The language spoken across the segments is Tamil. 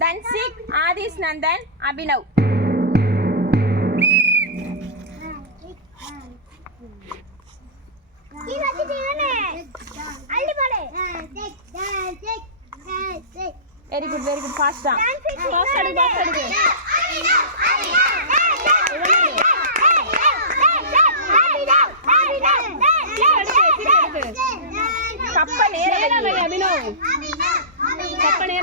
தன்சிக் Aadish Nandan Abhinav very good very good ஃபாஸ்டா கப்பல் ஏறலை அபினோ அபினோ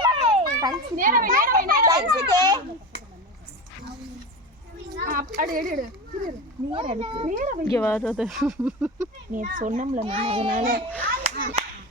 நீ சொன்னம்ல நான் அதனால